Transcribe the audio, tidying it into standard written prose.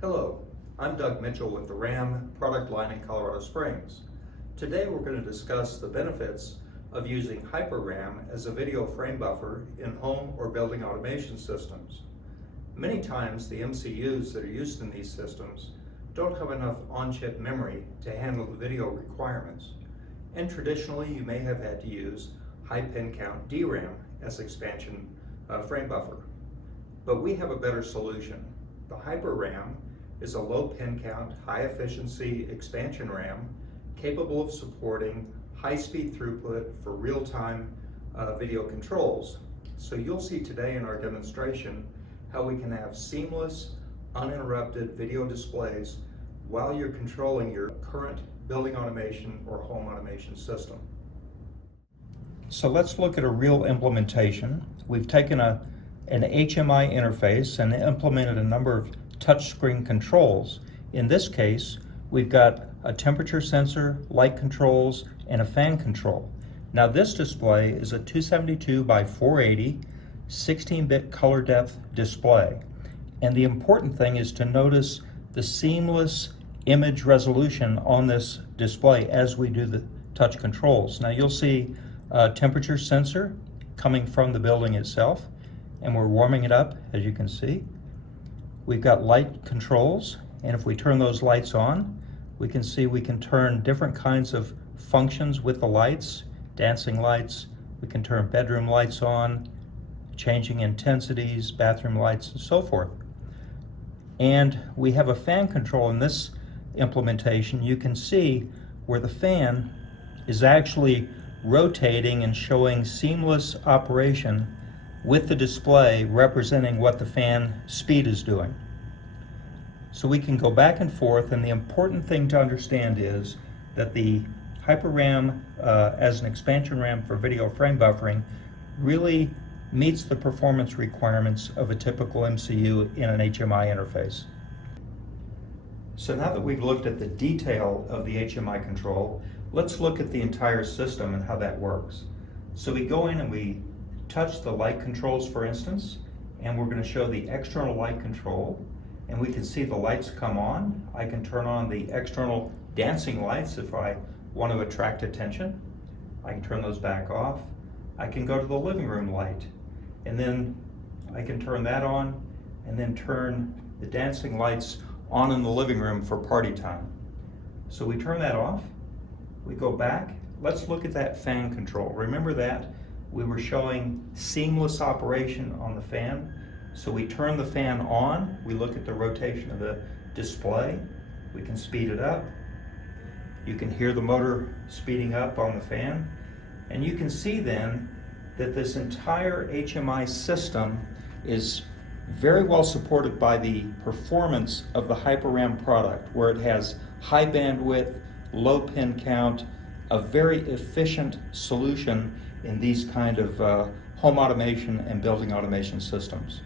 Hello, I'm Doug Mitchell with the RAM product line in Colorado Springs. Today we're going to discuss the benefits of using HyperRAM as a video frame buffer in home or building automation systems. Many times the MCUs that are used in these systems don't have enough on-chip memory to handle the video requirements, and traditionally you may have had to use high pin count DRAM as expansion frame buffer. But we have a better solution. The HyperRAM is a low pin count, high efficiency expansion RAM capable of supporting high-speed throughput for real-time video controls. So you'll see today in our demonstration how we can have seamless, uninterrupted video displays while you're controlling your current building automation or home automation system. So let's look at a real implementation. We've taken an HMI interface and implemented a number of touchscreen controls. In this case, we've got a temperature sensor, light controls, and a fan control. Now this display is a 272 by 480 16-bit color depth display. And the important thing is to notice the seamless image resolution on this display as we do the touch controls. Now you'll see a temperature sensor coming from the building itself, and we're warming it up, as you can see. We've got light controls, and if we turn those lights on, we can see we can turn different kinds of functions with the lights, dancing lights. We can turn bedroom lights on, changing intensities, bathroom lights, and so forth. And we have a fan control in this implementation. You can see where the fan is actually rotating and showing seamless operation with the display representing what the fan speed is doing. So we can go back and forth, and the important thing to understand is that the HyperRAM as an expansion RAM for video frame buffering really meets the performance requirements of a typical MCU in an HMI interface. So now that we've looked at the detail of the HMI control, let's look at the entire system and how that works. So we go in and we touch the light controls, for instance, and we're going to show the external light control, and we can see the lights come on. I can turn on the external dancing lights if I want to attract attention. I can turn those back off. I can go to the living room light, and then I can turn that on and then turn the dancing lights on in the living room for party time. So we turn that off, we go back. Let's look at that fan control. Remember that we were showing seamless operation on the fan. So we turn the fan on, we look at the rotation of the display, we can speed it up. You can hear the motor speeding up on the fan, and you can see then that this entire HMI system is very well supported by the performance of the HyperRAM product, where it has high bandwidth, low pin count, a very efficient solution in these kind of home automation and building automation systems.